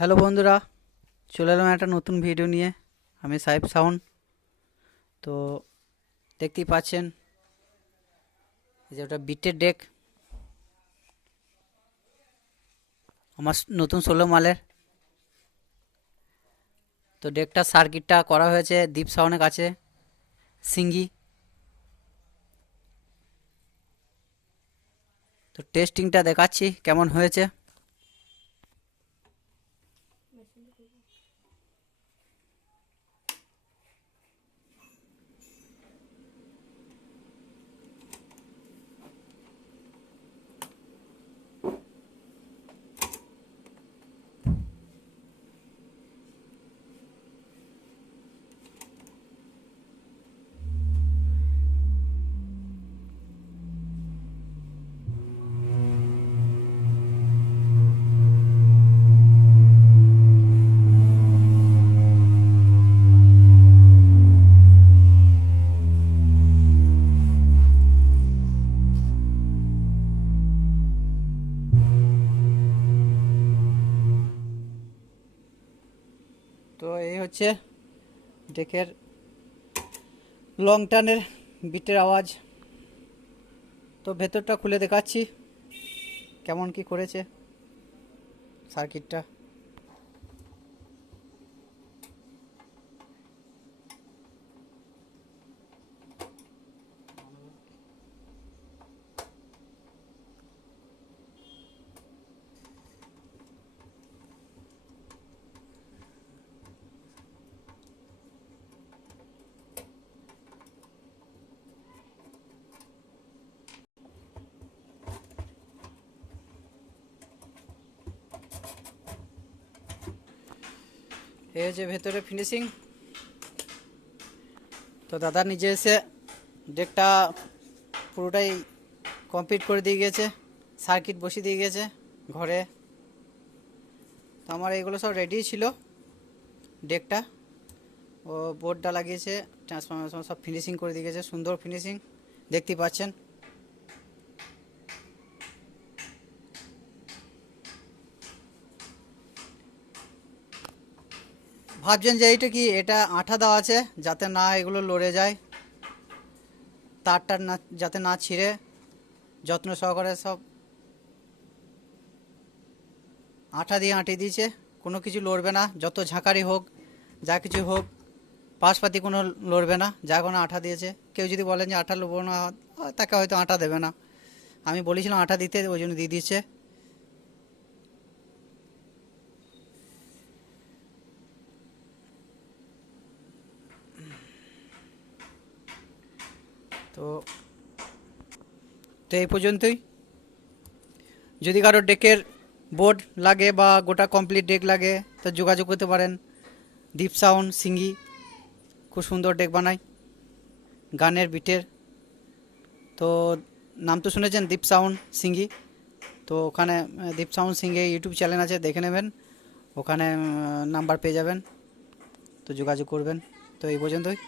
Hello বন্ধুরা, চলে এলাম একটা নতুন ভিডিও নিয়ে, আমি সাহেব সাউন্ড। তো দেখতেই পাচ্ছেন যে ওটা বিটের ডেক আমার নতুন ষোলো মালের। তো ডেকটা সার্কিটটা করা হয়েছে দীপ সাউনের কাছে, সিঙ্গি। তো টেস্টিংটা দেখাচ্ছি কেমন হয়েছে। তো এই হচ্ছে ডেকের লং টার্নের বিটের আওয়াজ। তো ভেতরটা খুলে দেখাচ্ছি, কেমন কি করেছে সার্কিটটা এই হচ্ছে ভেতরে ফিনিশিং তো দাদা নিজে এসে ডেকটা পুরোটাই কমপ্লিট করে দিয়ে গেছে সার্কিট বসিয়ে দিয়ে গেছে ঘরে। তো আমার এগুলো সব রেডি ছিল ডেকটা ও বোর্ডটা লাগিয়েছে ট্রান্সফর্মার সব ফিনিশিং করে দিয়ে গেছে সুন্দর ফিনিশিং দেখতেই পাচ্ছেন। ভাবছেন যে এইটা কি, এটা আঠা দেওয়া আছে, যাতে না এগুলো লড়ে যায়। তারটা না, যাতে না ছিঁড়ে, যত্ন সহকারে সব আঠা দিয়ে আঁটিয়ে দিয়েছে। কোনো কিছু লড়বে না, যত ঝাঁকারি হোক, যা কিছু হোক পাশপাতি কোনো লড়বে না, যা কোনো আঠা দিয়েছে। কেউ যদি বলেন যে আঠা লড়বো না, তাকে হয়তো আঠা দেবে না। আমি বলেছিলাম আঠা দিতে, ওই জন্য দিয়ে দিচ্ছে তো তো এই পর্যন্তই। যদি কারও ডেকের বোর্ড লাগে বা গোটা কমপ্লিট ডেক লাগে, তো যোগাযোগ করতে পারেন। দীপ সাউন্ড সিঙ্গি খুব সুন্দর ডেক বানায়, গানের বিটের তো, নাম তো শুনেছেন দীপ সাউন্ড সিঙ্গি তো ওখানে দীপ সাউন্ড সিঙ্গে ইউটিউব চ্যানেল আছে, দেখে নেবেন। ওখানে নাম্বার পেয়ে যাবেন। তো যোগাযোগ করবেন। তো এই পর্যন্তই।